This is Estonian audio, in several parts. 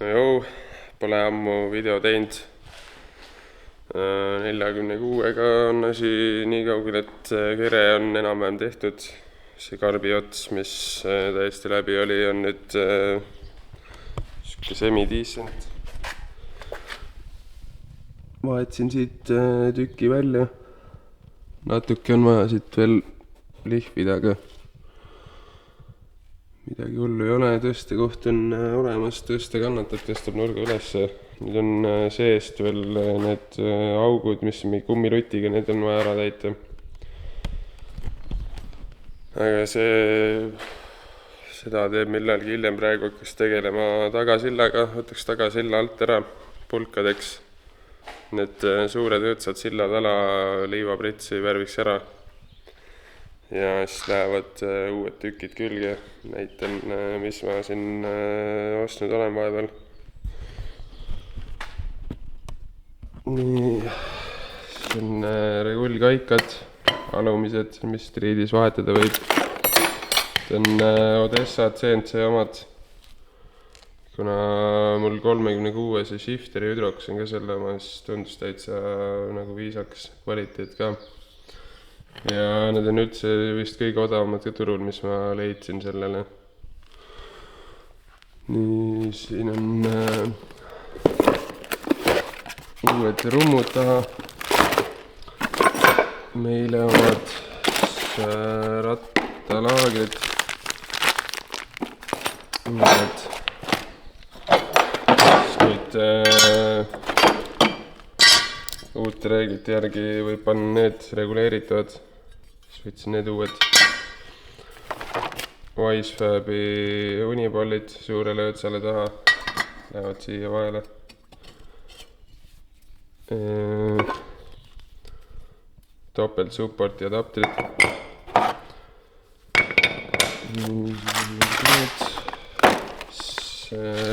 No joo, pole ammu video teinud. 46-ga on asi nii kaugel, et kere on enam-vähem tehtud. See karbi ots, mis täiesti läbi oli, on nüüd siuke semi-decent. Vahetsin siit tüki välja. Natuke on vaja siit veel lihvida, aga midagi hullu ei ole, tõstekoht on olemas, tõste kannatab, tõstab nurga ülesse. Nüüd on seest veel need augud, mis kummilutiga, need on vaja ära täita. Aga seda teeb millalgi hiljem, praegu hakkas tegelema tagasillaga, võtaks tagasilla alt ära pulkadeks. Need suured õõtsad sillad ala liivapritsi värviks ära. Ja siis lähevad uued tükid külge. Näitan, mis ma siin ostnud olen vahepeal. Nii, siis on regulkaikad, alumised, mis triidis vahetada võib. See on Odessa CNC omad. Kuna mul 36 shifteri hüdroks on ka selle oma, siis tundus täitsa nagu viisakas kvaliteet ka. Ja need on üldse vist kõige odavamad ka turul, mis ma leidsin sellele. Nii, siin on uued rummud taha. Meile omad rattalaagrid. Uued. Nüüd uute reeglite järgi võib panna need reguleeritavad. Siis võtsin need uued Wisefabi unipollid suurele õõtsale taha. Lähevad siia vahele. Topelt supporti adapterid.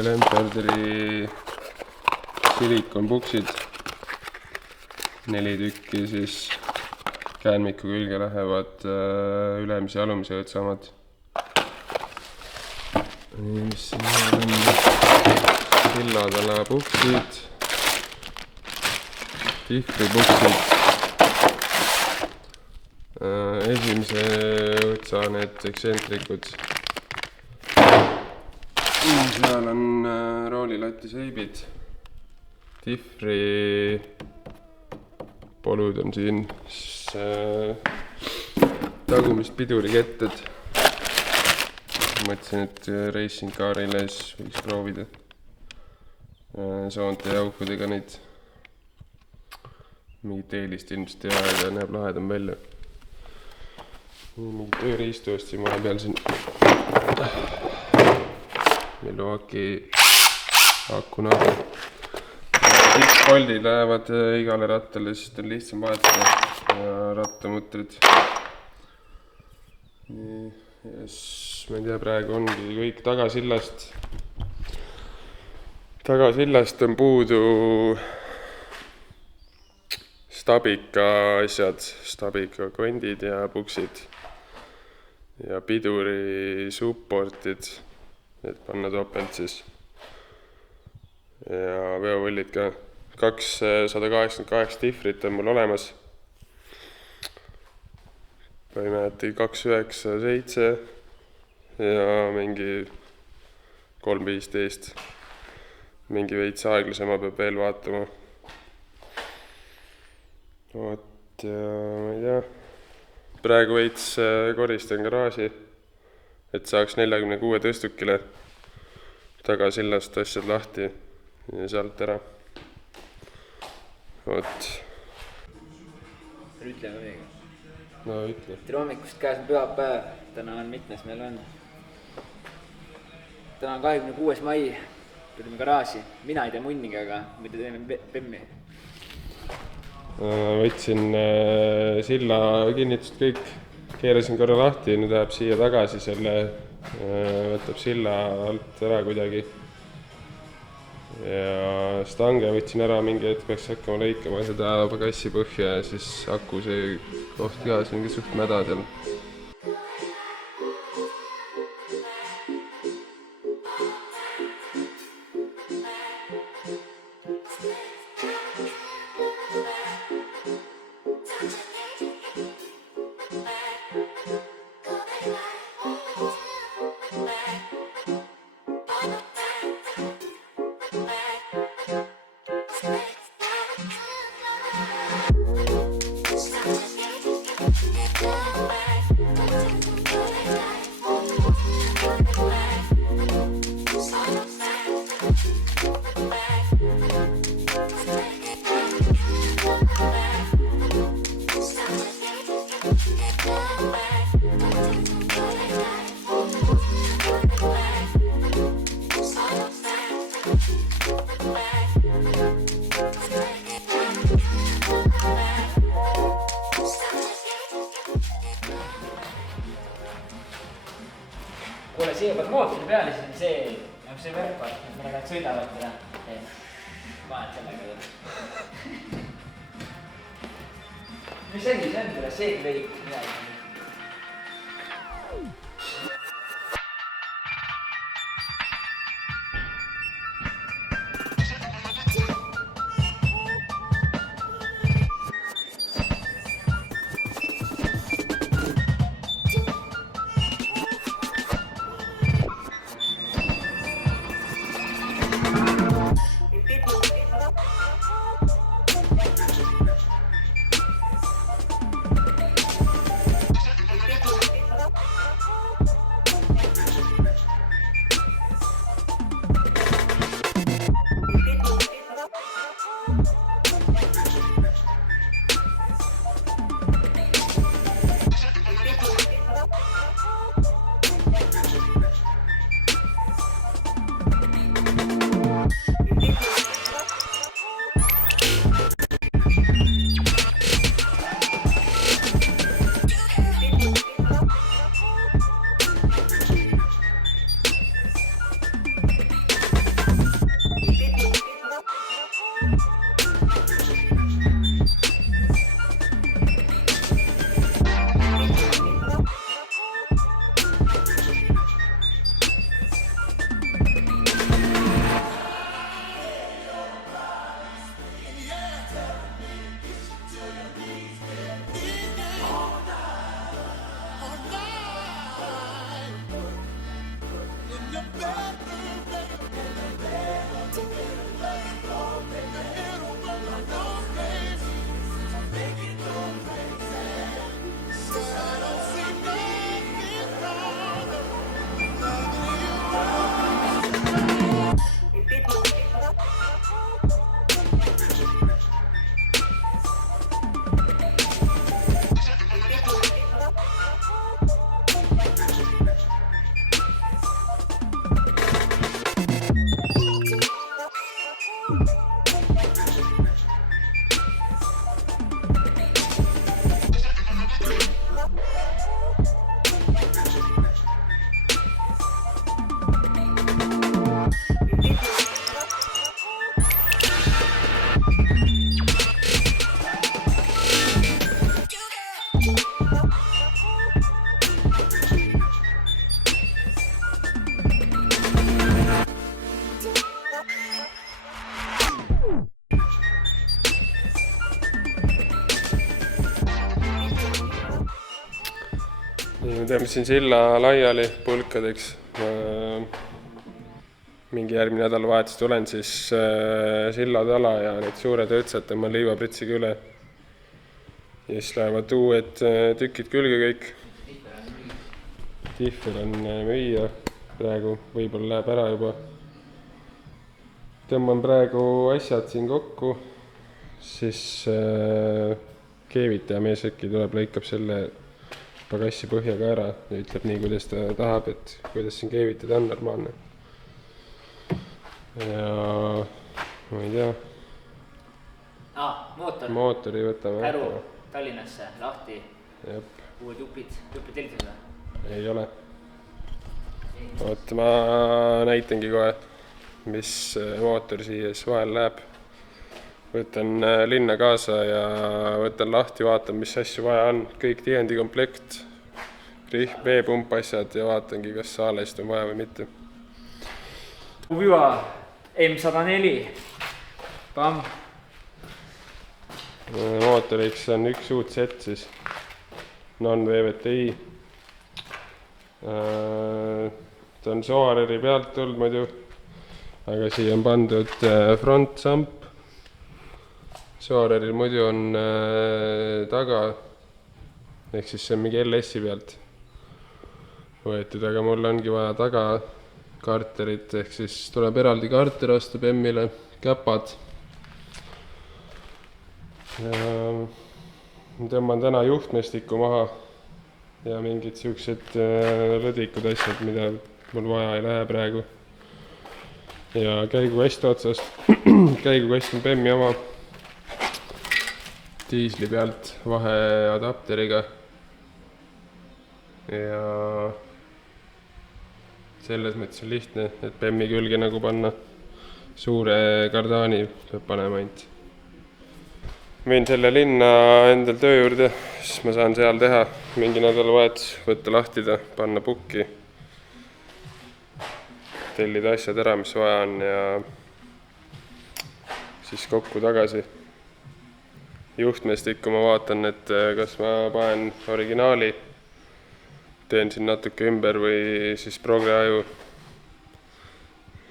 Lemperderi silikonpuksid. 4 tükki siis käänmiku külge lähevad ülemise ja alumise õõtsamad. Mis siin on silladala puksid, tihvripuksid, esimese õõtsa need eksentrikud. Seal on roolilati seibid, tihvri polud on siin, tagumist piduriketted. Mõtlesin, et racing carile võiks proovida soonte ja aukudega neid. Mingit eelist ilmselt ei ole, aga näeb lahedam välja. Mingi tööriistu ostsin vahepeal siin Milwaukee akunaga. Tipppoldid lähevad igale rattale, siis on lihtsam vahetada rattamutrid. Yes, ma ei tea, praegu ongi kõik tagasillast. Tagasillast on puudu stabika asjad, stabika kondid ja puksid ja piduri supportid, et panna topelt siis. Ja veovullid ka. 188 tihvrit on mul olemas. Põhimõtteliselt 297 ja mingi 315. Mingi veits aeglasema peab veel vaatama. Oot, ja ma ei tea. Praegu veits koristan garaaži, et saaks 46 tõstukile tagasillast asjad lahti ja sealt ära. Oot. Ütleme meiega. No ütle. Tere hommikust, käes on pühapäev. Täna on mitmes meil on. Täna on 26. mai. Tulime garaaži. Mina ei tee munnigi, aga mida teeme Bemmi. Võtsin silla kinnitust kõik. Keerasin korra lahti, nüüd läheb siia tagasi selle, võtab silla alt ära kuidagi. Ja stange võtsin ära, mingi hetk peaks hakkama lõikama seda pagassi põhja ja siis aku see koht ka, see on ka suht mäda seal. peale siis on see, see värk, millega nad sõidavad ja paned sellega. Mis see on, kuidas see veib midagi? Me teeme siin silla laiali pulkadeks. Mingi järgmine nädalavahetus tulen, siis sillad ala ja need suured õõtsad tõmban liivapritsiga üle. Ja siis lähevad uued tükid külge kõik. Tihvel on müüa praegu, võib-olla läheb ära juba. Tõmban praegu asjad siin kokku, siis keevitaja mees äkki tuleb, lõikab selle pagassi põhjaga ära ja ütleb nii, kuidas ta tahab, et kuidas siin keevitada on normaalne. Ja ma ei tea. Mootori võtame. Käru Tallinnasse, lahti. Jep. Uued jupid tellitud või? Ei ole. Oot, ma näitangi kohe, mis mootor siia vahel läheb. Võtan linna kaasa ja võtan lahti, vaatan, mis asju vaja on. Kõik tihendi komplekt, rihm, veepump asjad ja vaatangi, kas saalest on vaja või mitte. Uviva M104. Pamm. Mootoriks on üks uut set siis. Non-VVTi. Ta on Soareri pealt tulnud muidu, aga siia on pandud front samp. Soareril muidu on taga, ehk siis see on mingi LS-i pealt võetud, aga mul ongi vaja taga karterit, ehk siis tuleb eraldi karter osta Bemmile, käpad. Tõmban täna juhtmestiku maha ja mingid siuksed lõdikud asjad, mida mul vaja ei lähe praegu. Ja käigukast otsast, käigukast on Bemmi oma. Diisli pealt vaheadapteriga ja selles mõttes on lihtne, et bemmi külge nagu panna suure kardaani peab panema ainult. Võin selle linna endal töö juurde, siis ma saan seal teha mingi nädalavahetus, võtta lahtida, panna pukki, tellida asjad ära, mis vaja on ja siis kokku tagasi. Juhtmestikku ma vaatan, et kas ma panen originaali, teen siin natuke ümber või siis progreaju.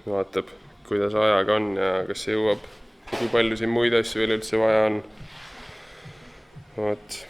Vaatab, kuidas ajaga on ja kas see jõuab, kui palju siin muid asju veel üldse vaja on. Vaat.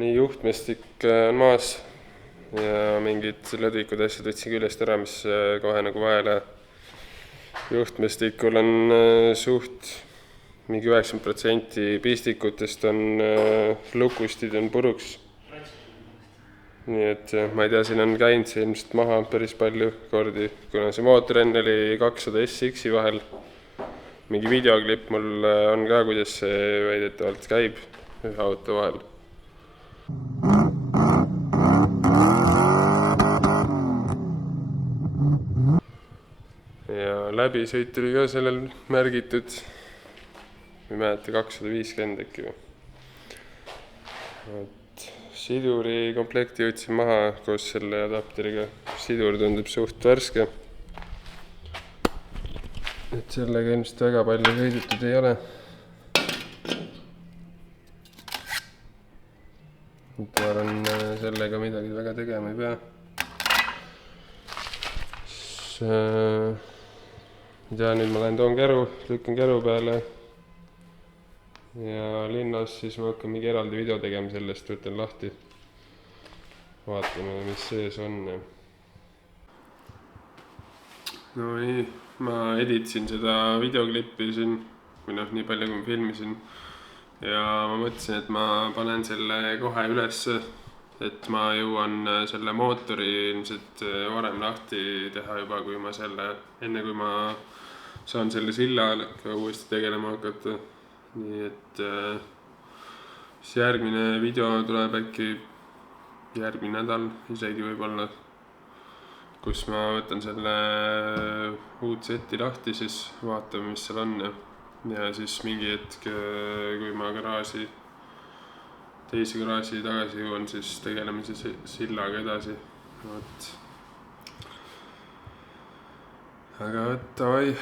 Nii juhtmestik on maas ja mingid lõdvikud asjad võtsin küljest ära, mis kohe nagu vahele. Juhtmestikul on suht mingi 90% pistikutest on lukustid on puruks. Nii et ma ei tea, siin on käinud see ilmselt maha päris palju kordi, kuna see mootorrenn oli 200 SX-i vahel. Mingi videoklipp mul on ka, kuidas see väidetavalt käib ühe auto vahel. Ja läbisõit oli ka sellel märgitud, ei mäleta 250 äkki või. Siduri komplekti võtsin maha koos selle adapteriga, sidur tundub suht värske. Et sellega ilmselt väga palju sõidetud ei ole. Ma arvan sellega midagi väga tegema ei pea. Siis ei tea, nüüd ma lähen toon käru, lükkan käru peale ja linnas siis ma hakkan mingi eraldi video tegema sellest, võtan lahti. Vaatame, mis sees on. No nii, ma editsin seda videoklippi siin, või noh, nii palju kui ma filmisin. Ja ma mõtlesin, et ma panen selle kohe üles, et ma jõuan selle mootori ilmselt varem lahti teha juba, kui ma selle, enne kui ma saan selle sillaga uuesti tegelema hakata. Nii et siis järgmine video tuleb äkki järgmine nädal, isegi võib-olla, kus ma võtan selle uut seti lahti, siis vaatame, mis seal on. Ja siis mingi hetk, kui ma teise garaaži tagasi jõuan, siis tegeleme sillaga edasi. Aga davai.